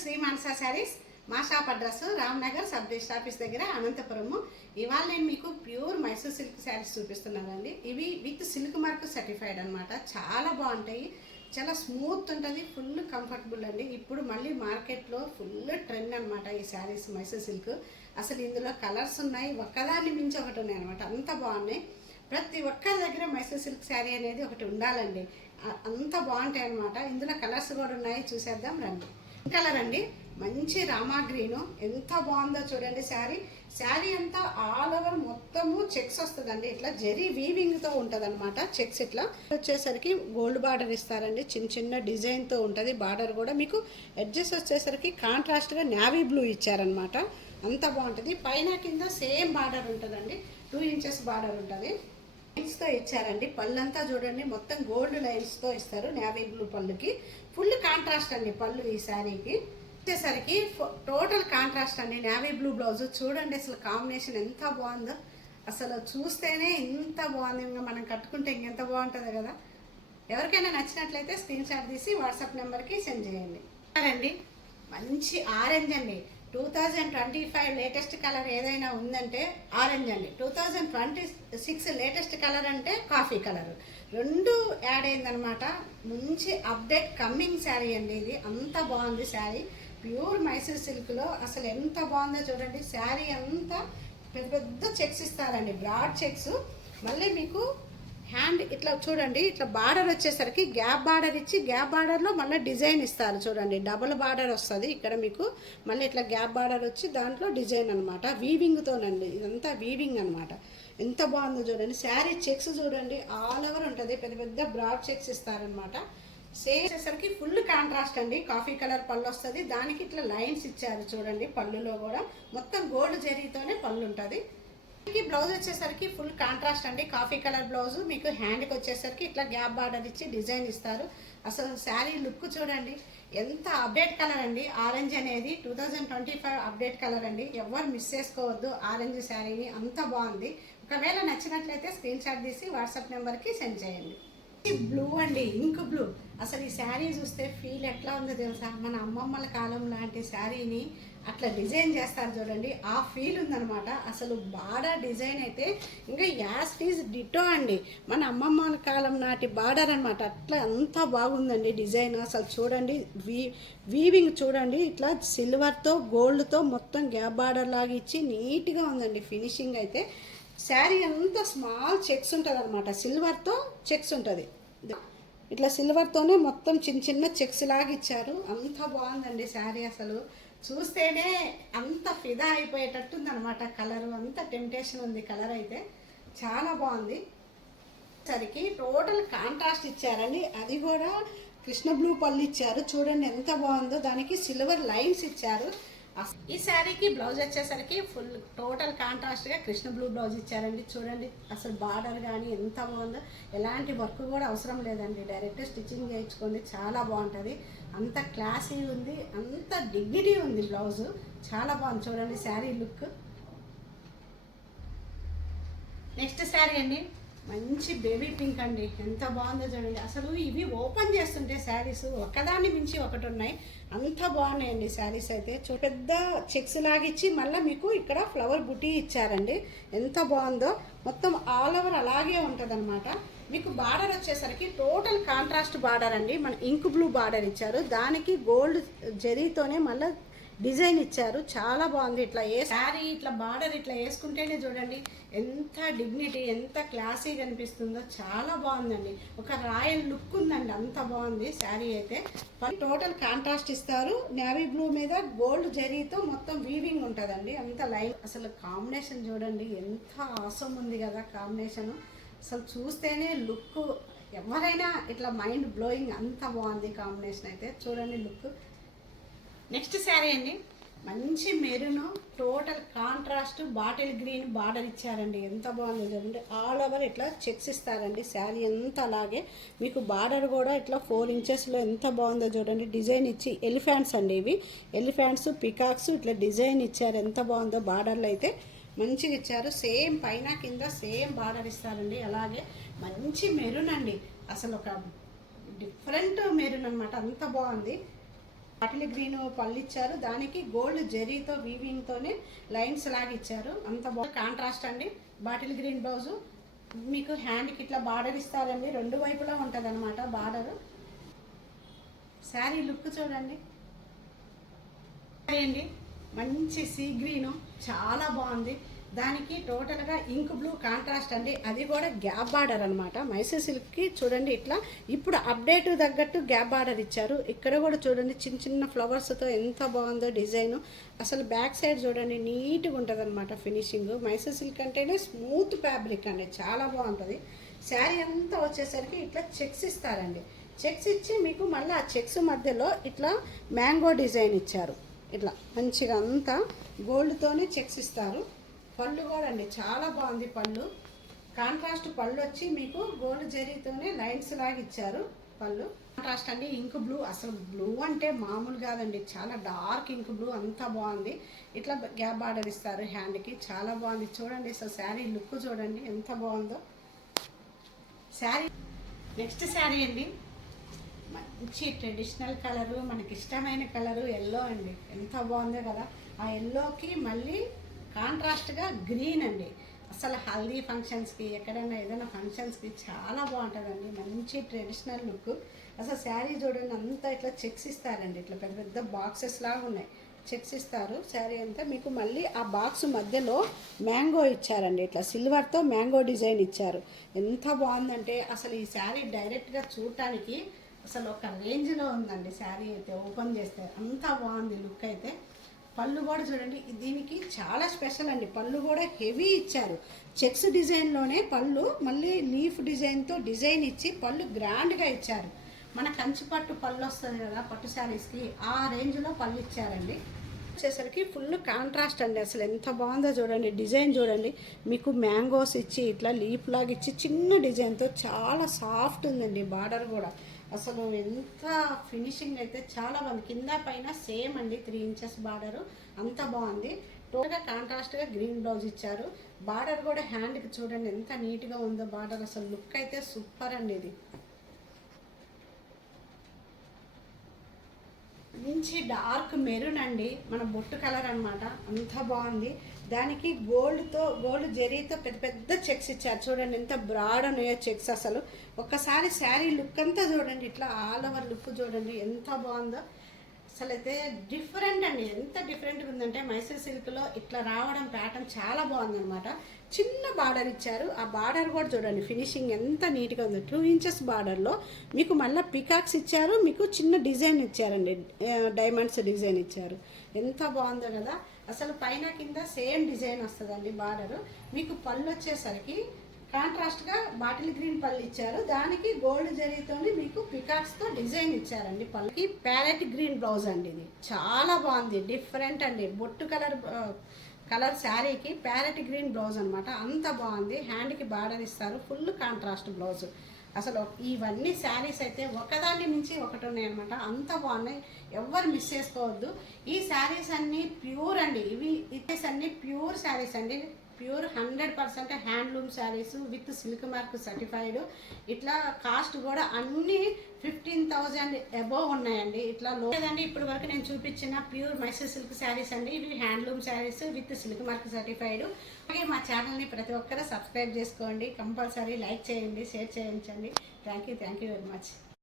శ్రీ మానస శారీస్. మా shop address Ramnagar sub district office దగ్గర అనంతపురము. ఇవాళ నేను మీకు ప్యూర్ మైసూర్ సిల్క్ శారీస్ చూపిస్తున్నానండి. ఇవి విత్ సిల్క్ మార్క్ సర్టిఫైడ్ అనమాట. చాలా బాగుంటాయి, చాలా స్మూత్ ఉంటుంది, ఫుల్ కంఫర్టబుల్ అండి. ఇప్పుడు మళ్ళీ మార్కెట్లో ఫుల్ ట్రెండ్ అనమాట ఈ శారీస్ మైసూర్ సిల్క్. అసలు ఇందులో కలర్స్ ఉన్నాయి, ఒక్కదాన్ని మించి ఒకటి ఉన్నాయి అనమాట. అంత బాగున్నాయి. ప్రతి ఒక్కరి దగ్గర మైసూర్ సిల్క్ శారీ అనేది ఒకటి ఉండాలండి, అంత బాగుంటాయి అనమాట. ఇందులో కలర్స్ కూడా ఉన్నాయి, చూసేద్దాం రండి. కలర్ అండి మంచి రామా గ్రీను, ఎంత బాగుందో చూడండి. శారీ అంతా ఆల్ ఓవర్ మొత్తము చెక్స్ వస్తుందండి. ఇట్లా జెరీ వీవింగ్తో ఉంటుంది అనమాట. చెక్స్ ఇట్లా వచ్చేసరికి గోల్డ్ బార్డర్ ఇస్తారండి, చిన్న చిన్న డిజైన్తో ఉంటుంది. బార్డర్ కూడా మీకు ఎడ్జెస్ వచ్చేసరికి కాంట్రాస్ట్గా నేవీ బ్లూ ఇచ్చారనమాట. అంత బాగుంటుంది. పైన కింద సేమ్ బార్డర్ ఉంటుందండి, 2 ఇంచెస్ బార్డర్ ఉంటుంది. లైన్స్తో ఇచ్చారండి. పళ్ళంతా చూడండి మొత్తం గోల్డ్ లైన్స్తో ఇస్తారు. నేవీ బ్లూ పళ్ళుకి ఫుల్ కాంట్రాస్ట్ అండి. పళ్ళు ఈ శారీకి వచ్చేసరికి టోటల్ కాంట్రాస్ట్ అండి. నేవీ బ్లూ బ్లౌజ్ చూడండి, అసలు కాంబినేషన్ ఎంత బాగుందో. అసలు చూస్తేనే ఇంత బాగుంది, ఇంకా మనం కట్టుకుంటే ఇంకెంత బాగుంటుంది కదా. ఎవరికైనా నచ్చినట్లయితే స్క్రీన్ షాట్ తీసి వాట్సాప్ నెంబర్కి సెండ్ చేయండి. అండి మంచి ఆరెంజ్ అండి. 2025 లేటెస్ట్ కలర్ ఏదైనా ఉందంటే ఆరెంజ్ అండి. 2026 లేటెస్ట్ కలర్ అంటే కాఫీ కలర్. 2 యాడ్ అయిందనమాట. మంచి అప్డేట్ కమ్మింగ్ శారీ అండి ఇది. అంత బాగుంది శారీ. ప్యూర్ మైసూర్ సిల్క్లో అసలు ఎంత బాగుందో చూడండి. శారీ అంతా పెద్ద పెద్ద చెక్స్ ఇస్తారండి, బ్రాడ్ చెక్స్. మళ్ళీ మీకు హ్యాండ్ ఇట్లా చూడండి, ఇట్లా బార్డర్ వచ్చేసరికి గ్యాప్ బార్డర్ ఇచ్చి గ్యాప్ బార్డర్లో మళ్ళీ డిజైన్ ఇస్తారు చూడండి. డబుల్ బార్డర్ వస్తుంది ఇక్కడ మీకు. మళ్ళీ ఇట్లా గ్యాప్ బార్డర్ వచ్చి దాంట్లో డిజైన్ అనమాట. వీవింగ్తోనండి, ఇదంతా వీవింగ్ అనమాట. ఎంత బాగుందో చూడండి. శారీ చెక్స్ చూడండి ఆల్ ఓవర్ ఉంటుంది, పెద్ద పెద్ద బ్రాడ్ చెక్స్ ఇస్తారనమాట. సేమ్ వచ్చేసరికి ఫుల్ కాంట్రాస్ట్ అండి. కాఫీ కలర్ పళ్ళు వస్తుంది, దానికి ఇట్లా లైన్స్ ఇచ్చారు చూడండి. పళ్ళులో కూడా మొత్తం గోల్డ్ జరీతోనే పళ్ళు ఉంటుంది. బ్లౌజ్ వచ్చేసరికి ఫుల్ కాంట్రాస్ట్ అండి, కాఫీ కలర్ బ్లౌజ్. మీకు హ్యాండ్కి వచ్చేసరికి ఇట్లా గ్యాప్ బార్డర్ ఇచ్చి డిజైన్ ఇస్తారు. అసలు శారీ లుక్ చూడండి, ఎంత అప్డేట్ కలర్ అండి. ఆరెంజ్ అనేది 2025 అప్డేట్ కలర్ అండి. ఎవరు మిస్ చేసుకోవద్దు ఆరెంజ్ శారీని, అంత బాగుంది. ఒకవేళ నచ్చినట్లయితే స్క్రీన్ షాట్ తీసి వాట్సాప్ నెంబర్కి సెండ్ చేయండి. బ్లూ అండి, ఇంక్ బ్లూ. అసలు ఈ శారీ చూస్తే ఫీల్ ఎట్లా ఉందో తెలుసా, మన అమ్మమ్మల కాలం లాంటి శారీని అట్లా డిజైన్ చేస్తారు చూడండి, ఆ ఫీల్ ఉందనమాట. అసలు బార్డర్ డిజైన్ అయితే ఇంకా యాస్టీజ్ డిటో అండి, మన అమ్మమ్మల కాలం నాటి బార్డర్ అనమాట. అట్లా అంత బాగుందండి డిజైన్. అసలు చూడండి వీవింగ్ చూడండి, ఇట్లా సిల్వర్తో గోల్డ్తో మొత్తం గ్యాప్ బార్డర్ లాగా ఇచ్చి నీట్గా ఉందండి ఫినిషింగ్ అయితే. శారీ అంతా స్మాల్ చెక్స్ ఉంటుంది అనమాట, సిల్వర్తో చెక్స్ ఉంటుంది. ఇట్లా సిల్వర్తోనే మొత్తం చిన్న చిన్న చెక్స్ లాగా ఇచ్చారు. అంత బాగుందండి శారీ. అసలు చూస్తేనే అంత ఫిదా అయిపోయేటట్టుంది అనమాట. కలరు అంత టెంప్టేషన్ ఉంది. కలర్ అయితే చాలా బాగుంది. సరికి టోటల్ కాంట్రాస్ట్ ఇచ్చారండి, అది కూడా కృష్ణ బ్లూ పళ్ళు ఇచ్చారు. చూడండి ఎంత బాగుందో, దానికి సిల్వర్ లైన్స్ ఇచ్చారు. ఈ శారీకి బ్లౌజ్ వచ్చేసరికి ఫుల్ టోటల్ కాంట్రాస్ట్గా కృష్ణ బ్లూ బ్లౌజ్ ఇచ్చారండి. చూడండి అసలు బార్డర్ కానీ ఎంత బాగుందో, ఎలాంటి వర్క్ కూడా అవసరం లేదండి, డైరెక్ట్ స్టిచ్చింగ్ చేయించుకోండి. చాలా బాగుంటుంది, అంత క్లాసీ ఉంది, అంత డిగ్నిటీ ఉంది. బ్లౌజు చాలా బాగుంది చూడండి శారీ లుక్. నెక్స్ట్ శారీ అండి మంచి బేబీ పింక్ అండి, ఎంత బాగుందో చూడండి. అసలు ఇవి ఓపెన్ చేస్తుంటే శారీస్ ఒకదాన్ని మించి ఒకటి ఉన్నాయి, అంత బాగున్నాయండి శారీస్ అయితే. పెద్ద చెక్స్ లాగిచ్చి మళ్ళీ మీకు ఇక్కడ ఫ్లవర్ బుటీ ఇచ్చారండి, ఎంత బాగుందో. మొత్తం ఆల్ ఓవర్ అలాగే ఉంటుంది అనమాట. మీకు బార్డర్ వచ్చేసరికి టోటల్ కాంట్రాస్ట్ బార్డర్ అండి. మన ఇంక్ బ్లూ బార్డర్ ఇచ్చారు, దానికి గోల్డ్ జరీతోనే మళ్ళీ డిజైన్ ఇచ్చారు. చాలా బాగుంది. ఇట్లా శారీ ఇట్లా బార్డర్ ఇట్లా వేసుకుంటేనే చూడండి ఎంత డిగ్నిటీ, ఎంత క్లాసీగా అనిపిస్తుందో. చాలా బాగుందండి, ఒక రాయల్ లుక్ ఉందండి, అంత బాగుంది శారీ అయితే. టోటల్ కాంట్రాస్ట్ ఇస్తారు, నేవీ బ్లూ మీద గోల్డ్ జరీతో మొత్తం వీవింగ్ ఉంటుందండి, అంత లైన్. అసలు కాంబినేషన్ చూడండి ఎంత ఆసమ్ ఉంది కదా కాంబినేషన్. అసలు చూస్తేనే లుక్ ఎవరైనా ఇట్లా మైండ్ బ్లోయింగ్, అంత బాగుంది కాంబినేషన్ అయితే. చూడండి లుక్. నెక్స్ట్ శారీ అండి మంచి maroon, total contrast bottle green border ఇచ్చారండి, ఎంత బాగుంది చూడండి. ఆల్ ఓవర్ ఇట్లా చెక్స్ ఇస్తారండి శారీ అంతా. అలాగే మీకు బార్డర్ కూడా ఇట్లా 4 ఇంచెస్లో ఎంత బాగుందో చూడండి. డిజైన్ ఇచ్చి ఎలిఫెంట్స్ అండి, ఇవి ఎలిఫెంట్స్ పికాక్స్ ఇట్లా డిజైన్ ఇచ్చారు, ఎంత బాగుందో. బార్డర్లు అయితే మంచిగా ఇచ్చారు, సేమ్ పైన కింద సేమ్ బార్డర్ ఇస్తారండి. అలాగే మంచి మెరూన్ అండి, అసలు ఒక డిఫరెంట్ మెరూన్ అనమాట, అంత బాగుంది. బాటిల్ గ్రీన్ పళ్ళు ఇచ్చారు, దానికి గోల్డ్ జెరీతో వీవింగ్తోనే లైన్స్ లాగా ఇచ్చారు. అంత బాగా కాంట్రాస్ట్ అండి. బాటిల్ గ్రీన్ బ్లౌజు మీకు హ్యాండ్కి ఇట్లా బార్డర్ ఇస్తారండి, రెండు వైపులా ఉంటుంది అనమాట బార్డరు. శారీ లుక్ చూడండి అండి, మంచి సీ గ్రీను చాలా బాగుంది. దానికి టోటల్గా ఇంక్ బ్లూ కాంట్రాస్ట్ అండి, అది కూడా గ్యాప్ బార్డర్ అనమాట. మైసూర్ సిల్క్కి చూడండి ఇట్లా ఇప్పుడు అప్డేట్ తగ్గట్టు గ్యాప్ బార్డర్ ఇచ్చారు. ఇక్కడ కూడా చూడండి చిన్న చిన్న ఫ్లవర్స్తో ఎంత బాగుందో డిజైను. అసలు బ్యాక్ సైడ్ చూడండి నీట్గా ఉంటుంది అనమాట ఫినిషింగ్. మైసూర్ సిల్క్ అంటేనే స్మూత్ ఫ్యాబ్రిక్ అండి, చాలా బాగుంటుంది. శారీ అంతా వచ్చేసరికి ఇట్లా చెక్స్ ఇస్తారండి. చెక్స్ ఇచ్చి మీకు మళ్ళీ ఆ చెక్స్ మధ్యలో ఇట్లా మ్యాంగో డిజైన్ ఇచ్చారు. ఇట్లా మంచిగా అంతా గోల్డ్తోనే చెక్స్ ఇస్తారు. పళ్ళు కూడా అండి చాలా బాగుంది. పళ్ళు కాంట్రాస్ట్ పళ్ళు వచ్చి మీకు గోల్డ్ జరీతోనే లైన్స్ లాగా ఇచ్చారు. పళ్ళు కాంట్రాస్ట్ అండి, ఇంక్ బ్లూ. అసలు బ్లూ అంటే మామూలు కాదండి, చాలా డార్క్ ఇంక్ బ్లూ, అంతా బాగుంది. ఇట్లా గ్యాప్ బార్డర్ ఇస్తారు హ్యాండ్కి, చాలా బాగుంది. చూడండి అసలు శారీ లుక్ చూడండి ఎంత బాగుందో శారీ. నెక్స్ట్ శారీ అండి, మంచి ట్రెడిషనల్ కలరు, మనకి ఇష్టమైన కలరు ఎల్లో అండి, ఎంత బాగుందో కదా. ఆ ఎల్లోకి మళ్ళీ కాంట్రాస్ట్గా గ్రీన్ అండి. అసలు హల్దీ ఫంక్షన్స్కి ఎక్కడైనా ఏదైనా ఫంక్షన్స్కి చాలా బాగుంటుందండి, మంచి ట్రెడిషనల్ లుక్. అసలు శారీ చూడండి అంతా ఇట్లా చెక్స్ ఇస్తారండి, ఇట్లా పెద్ద పెద్ద బాక్సెస్ లాగా ఉన్నాయి, చెక్స్ ఇస్తారు శారీ అంతా. మీకు మళ్ళీ ఆ బాక్స్ మధ్యలో మ్యాంగో ఇచ్చారండి, ఇట్లా సిల్వర్తో మ్యాంగో డిజైన్ ఇచ్చారు. ఎంత బాగుందంటే అసలు ఈ శారీ డైరెక్ట్గా చూడటానికి అసలు ఒక రేంజ్లో ఉందండి. శారీ అయితే ఓపెన్ చేస్తే అంత బాగుంది లుక్ అయితే. పళ్ళు కూడా చూడండి, దీనికి చాలా స్పెషల్ అండి. పళ్ళు కూడా హెవీ ఇచ్చారు, చెక్స్ డిజైన్లోనే పళ్ళు, మళ్ళీ లీఫ్ డిజైన్తో డిజైన్ ఇచ్చి పళ్ళు గ్రాండ్గా ఇచ్చారు. మన కంచి పట్టు పళ్ళు వస్తుంది కదా పట్టు శారీస్కి, ఆ రేంజ్లో పళ్ళు ఇచ్చారండి. వచ్చేసరికి ఫుల్ కాంట్రాస్ట్ అండి, అసలు ఎంత బాగుందో చూడండి. డిజైన్ చూడండి, మీకు మ్యాంగోస్ ఇచ్చి ఇట్లా లీఫ్ లాగా ఇచ్చి చిన్న డిజైన్తో చాలా సాఫ్ట్ ఉందండి. బార్డర్ కూడా అసలు ఎంత ఫినిషింగ్ అయితే చాలా బాగుంది. కింద పైన సేమ్ అండి, 3 ఇంచెస్ బార్డరు, అంత బాగుంది. టోటల్గా కాంట్రాస్ట్గా గ్రీన్ బ్లౌజ్ ఇచ్చారు. బార్డర్ కూడా హ్యాండ్కి చూడండి ఎంత నీట్గా ఉందో బార్డర్. అసలు లుక్ అయితే సూపర్ అండి. ఇది మంచి డార్క్ మెరూన్ అండి, మన బొట్టు కలర్ అనమాట, అంత బాగుంది. దానికి గోల్డ్ జరీతో పెద్ద పెద్ద చెక్స్ ఇచ్చారు. చూడండి ఎంత బ్రాడ్ ఉన్నాయో చెక్స్. అసలు ఒక్కసారి శారీ లుక్ అంతా చూడండి, ఇట్లా ఆల్ ఓవర్ లుక్ చూడండి ఎంత బాగుందో. అసలు అయితే డిఫరెంట్ అండి, ఎంత డిఫరెంట్గా ఉందంటే మైసూర్ సిల్క్లో ఇట్లా రావడం ప్యాటర్న్ చాలా బాగుందనమాట. చిన్న బార్డర్ ఇచ్చారు, ఆ బార్డర్ కూడా చూడండి ఫినిషింగ్ ఎంత నీట్గా ఉంది. 2 ఇంచెస్ బార్డర్లో మీకు మళ్ళీ పికాక్స్ ఇచ్చారు, మీకు చిన్న డిజైన్ ఇచ్చారండి, డైమండ్స్ డిజైన్ ఇచ్చారు. ఎంత బాగుందో కదా. అసలు పైన కింద సేమ్ డిజైన్ వస్తుందండి బార్డరు. మీకు పళ్ళు వచ్చేసరికి కాంట్రాస్ట్గా బాటిల్ గ్రీన్ పళ్ళు ఇచ్చారు, దానికి గోల్డ్ జరీతోని మీకు పికాక్స్తో డిజైన్ ఇచ్చారండి. పళ్ళకి ప్యారెట్ గ్రీన్ బ్లౌజ్ అండి, ఇది చాలా బాగుంది, డిఫరెంట్ అండి. బొట్టు కలర్ శారీకి ప్యారెట్ గ్రీన్ బ్లౌజ్ అనమాట, అంత బాగుంది. హ్యాండ్కి బార్డర్ ఇస్తారు, ఫుల్ కాంట్రాస్ట్ బ్లౌజ్. అసలు ఇవన్నీ శారీస్ అయితే ఒకదాన్ని మించి ఒకటి ఉన్నాయన్నమాట, అంత బాగున్నాయి, ఎవ్వరు మిస్ చేసుకోవద్దు. ఈ శారీస్ అన్నీ ప్యూర్ అండి, ఇవి అన్నీ ప్యూర్ శారీస్ అండి, pure 100% handloom saris with silk mark certified. ఇట్లా కాస్ట్ కూడా అన్నీ 15,000 అబోవ్ ఉన్నాయండి. ఇట్లా లేదండి ఇప్పటి వరకు నేను చూపించిన ప్యూర్ మైసూర్ సిల్క్ శారీస్ అండి, ఇవి handloom saris with silk mark certified. అలాగే మా ఛానల్ని ప్రతి ఒక్కరూ సబ్స్క్రైబ్ చేసుకోండి, కంపల్సరీ లైక్ చేయండి, షేర్ చేయించండి. Thank you very much.